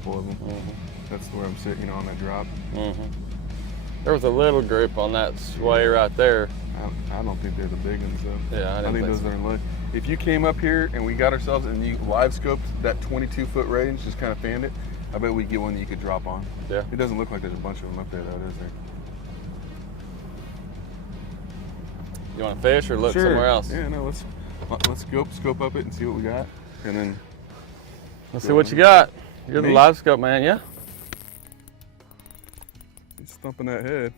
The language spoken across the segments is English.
couple of them. That's where I'm sitting, on that drop. There was a little group on that sway right there. I don't think they're the big ones though. Yeah, I think those are in line. If you came up here and we got ourselves and you live scoped that 22-foot range, just kind of fanned it, I bet we get one that you could drop on. Yeah. It doesn't look like there's a bunch of them up there though, is there? You want to fish or look Sure. somewhere else? Yeah, no, let's scope up it and see what we got, and then Let's see what you got. You're the live scope man, yeah? He's thumping that head.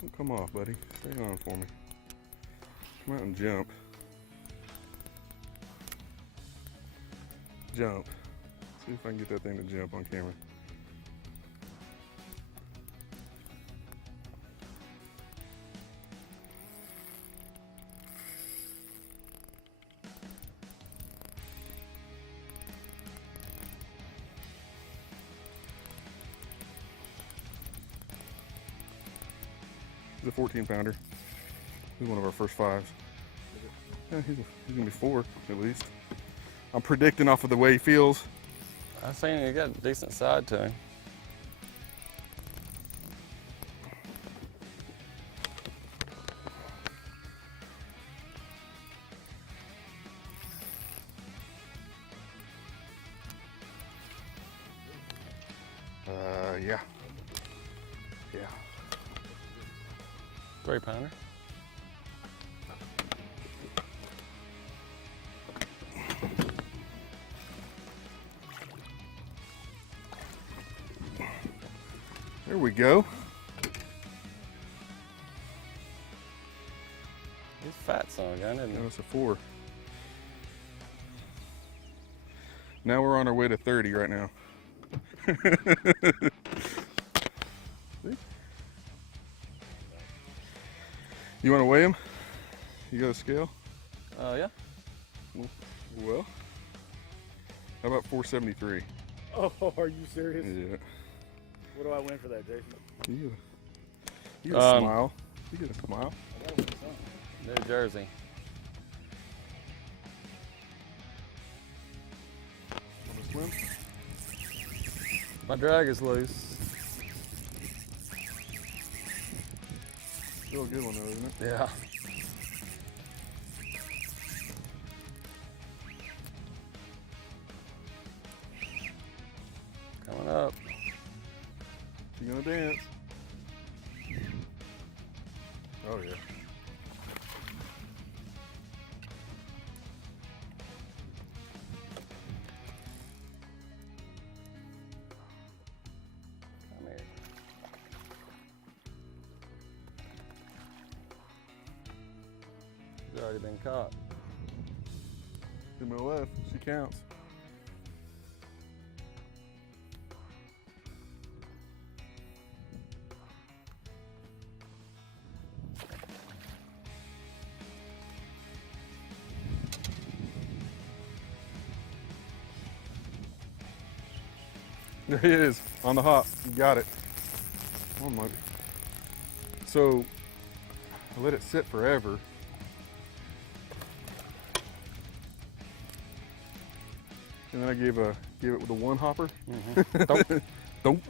Don't come off, buddy. Stay on for me. Come out and jump. Jump. See if I can get that thing to jump on camera. He's a 14-pounder. He's one of our first 5s. Yeah, he's gonna be 4 at least. I'm predicting off of the way he feels. I seen he got a decent side to him. Yeah. Yeah. 3-pounder. There we go. He's fat son of a gun, isn't he? That was a 4. Now we're on our way to 30 right now. See? You want to weigh him? You got a scale? Yeah. Well, how about 473? Oh, are you serious? Yeah. What do I win for that, Jason? You get a smile. You get a smile. New Jersey. Want to swim? My drag is loose. Still a good one though, isn't it? Yeah. Coming up. You gonna dance? Oh yeah. Come here. He's already been caught. To my left, she counts. There he is, on the hop. You got it. Oh my. So, I let it sit forever. And then I gave it with a 1 hopper. Don't. Don't.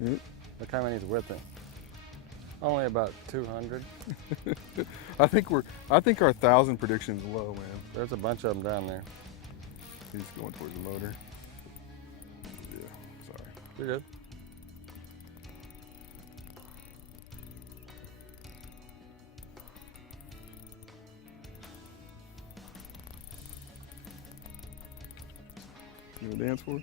Look how many's with it. Only about 200. I think our 1,000 prediction's low, man. There's a bunch of them down there. He's going towards the motor. Yeah, sorry. You're good. You wanna dance for it?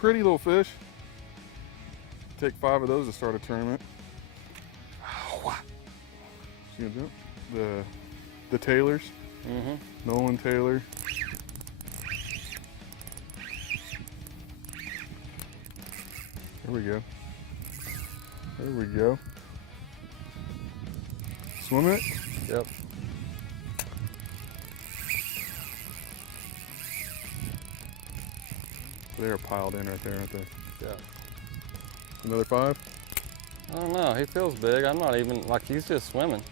Pretty little fish. Take 5 of those to start a tournament. See him jump? The Taylors. Nolan Taylor. There we go. There we go. Swim it? Yep. They're piled in right there, aren't they? Yeah. Another 5? I don't know. He feels big. I'm not even, like, he's just swimming.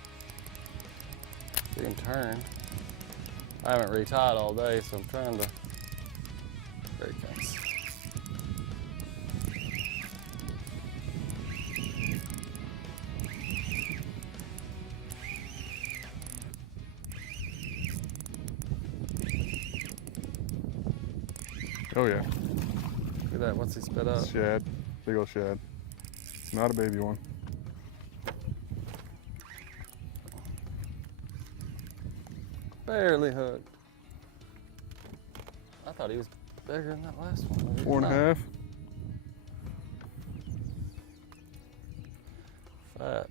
See him turn. I haven't retied all day, so I'm trying to. There he comes. Oh yeah. Look at that. What's he spit up? Shad. Big old shad. It's not a baby one. Barely hooked. I thought he was bigger than that last one. 4.5. Fat.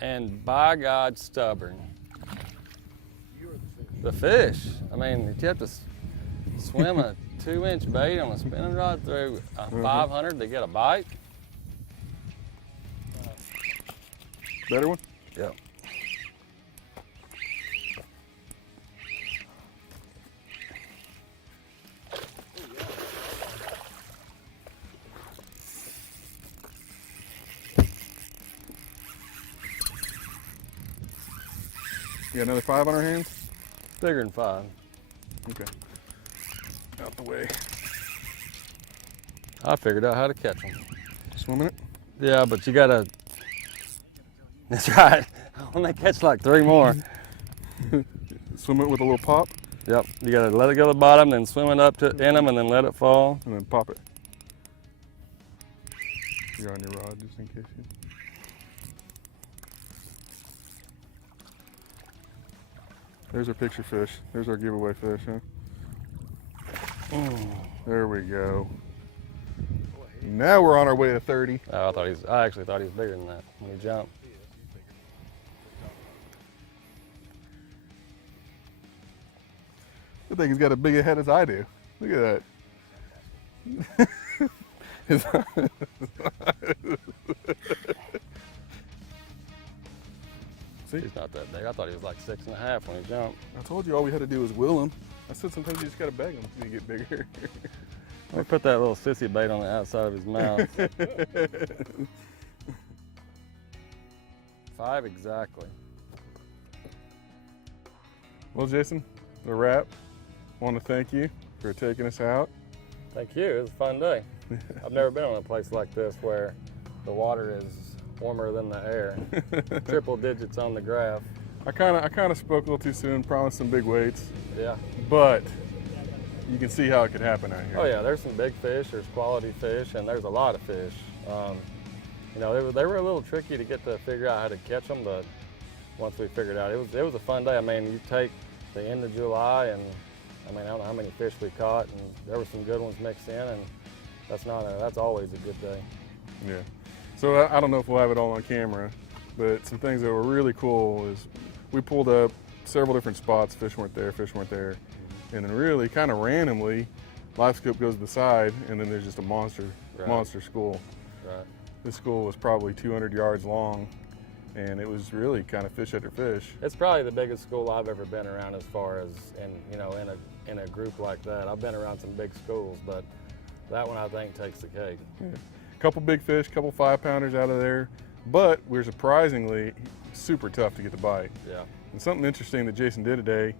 And by God, stubborn. You are the fish. The fish. I mean, you have to swim a 2-inch bait on a spinning rod through a 500 to get a bite. Better one? Yep. You got another 5 on our hands? Bigger than 5. Okay. Out the way. I figured out how to catch them. Swimming it? Yeah, but you gotta. That's right. When they catch like 3 more. Swim it with a little pop Yep. You gotta let it go to the bottom, then swim it up to in them, and then let it fall. and then pop it. You're on your rod just in case you. There's our picture fish. There's our giveaway fish, huh? There we go. Now we're on our way to 30. Oh, I actually thought he was bigger than that when he jumped. I think he's got as big a head as I do. Look at that. His See? He's not that big. I thought he was like 6.5 when he jumped. I told you all we had to do was will him. I said sometimes you just gotta beg him to get bigger. Or put that little sissy bait on the outside of his mouth. 5 exactly. Well, Jason, the wrap. Want to thank you for taking us out. Thank you. It was a fun day. I've never been on a place like this where the water is warmer than the air. Triple digits on the graph. I kind of spoke a little too soon. Promised some big weights, Yeah. but you can see how it could happen out here. Oh yeah, there's some big fish, there's quality fish, and there's a lot of fish. You know, they were a little tricky to get to figure out how to catch them, but once we figured out, it was a fun day. I mean, you take the end of July, and I mean, I don't know how many fish we caught, and there were some good ones mixed in, and that's always a good day. Yeah. So I don't know if we'll have it all on camera, but some things that were really cool is we pulled up several different spots. Fish weren't there, and then really kind of randomly, live scope goes to the side, and then there's just a monster school. Right. This school was probably 200 yards long, and it was really kind of fish after fish. It's probably the biggest school I've ever been around as far as in a group like that. I've been around some big schools, but that one I think takes the cake. Yeah. Couple big fish, couple 5-pounders out of there, but we're surprisingly super tough to get the bite. Yeah. And something interesting that Jason did today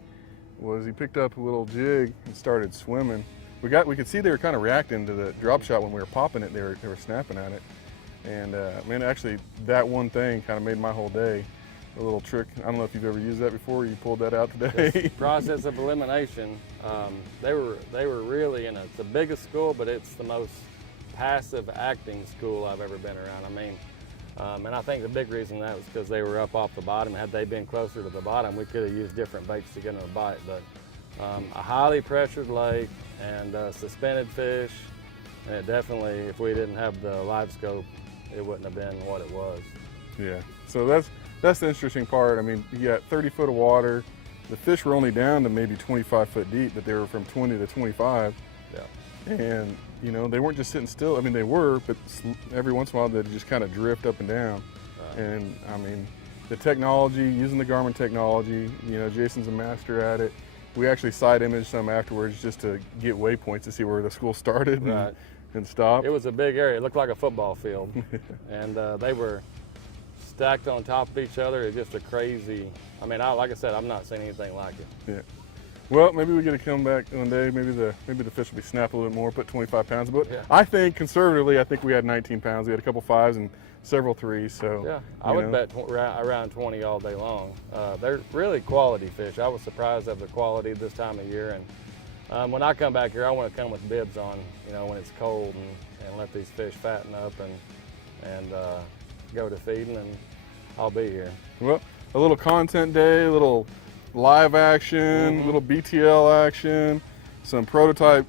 was he picked up a little jig and started swimming. We could see they were kind of reacting to the drop shot when we were popping it. They were snapping at it, and man, actually that one thing kind of made my whole day. A little trick. I don't know if you've ever used that before. You pulled that out today. This process of elimination. They were really it's the biggest school, but it's the most passive acting school I've ever been around. I mean, and I think the big reason that was because they were up off the bottom. Had they been closer to the bottom, we could have used different baits to get them a bite. But a highly pressured lake and suspended fish, and it definitely, if we didn't have the live scope, it wouldn't have been what it was. Yeah. So that's the interesting part. I mean, you got 30 foot of water. The fish were only down to maybe 25 foot deep, but they were from 20 to 25. Yeah. And you know, they weren't just sitting still. I mean, they were, but every once in a while they'd just kind of drift up and down. Right. And I mean, the technology, using the Garmin technology, you know, Jason's a master at it. we actually side imaged some afterwards just to get waypoints to see where the school started Right. and stopped. It was a big area. It looked like a football field. And they were stacked on top of each other. It's just a crazy, I mean, like I said, I've not seen anything like it. Yeah. Well, maybe we get to come back one day. Maybe the fish will be snapped a little bit more, put 25 pounds. But Yeah. I think conservatively, I think we had 19 pounds. We had a couple fives and several threes. So Yeah, I you would know. bet around 20 all day long. They're really quality fish. I was surprised at the quality this time of year. And when I come back here, I want to come with bibs on, you know, when it's cold and let these fish fatten up and go to feeding, and I'll be here. Well, a little content day, a little live action, Mm-hmm. little BTL action, some prototype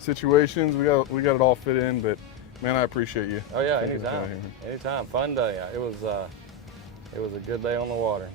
situations. We got it all fit in. But man, I appreciate you. Oh yeah, Taking the time. anytime. Anytime. Fun day. It was a good day on the water.